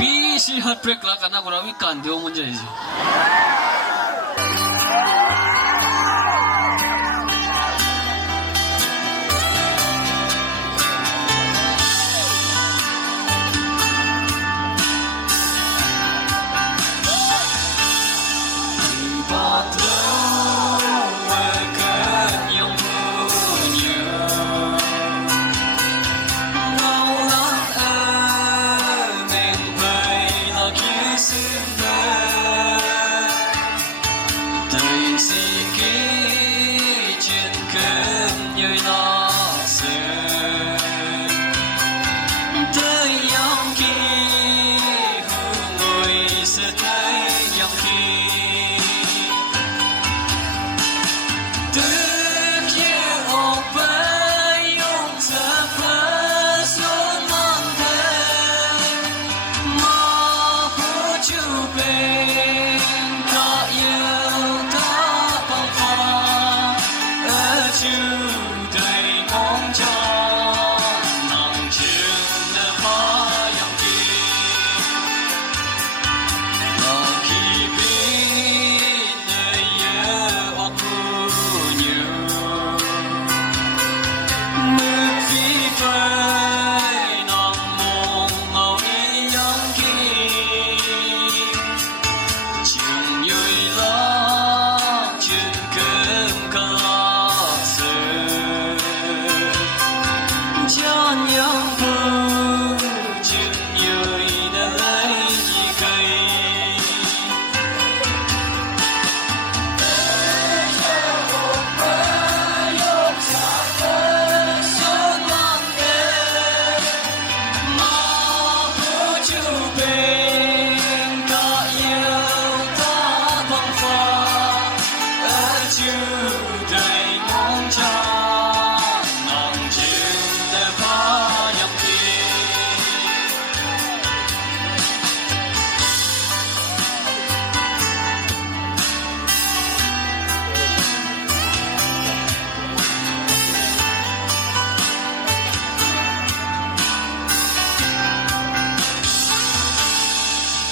BC heartbreak lah karena kurang ikan dia mau jadi.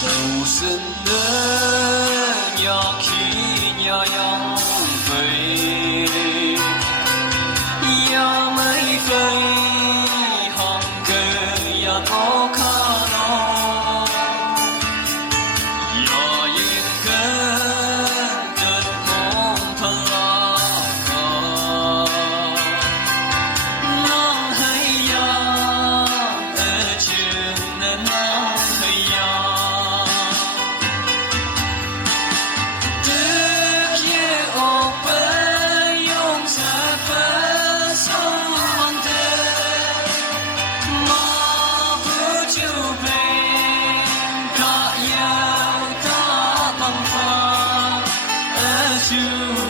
đầu xuân nữa nhỏ khi nhỏ nhỏ về nhỏ mấy phơi hòn cờ nhỏ có khá nó nhỏ yên cờ đợt mong phân lo có nắng hay gió ở trường nên nắng hay gió you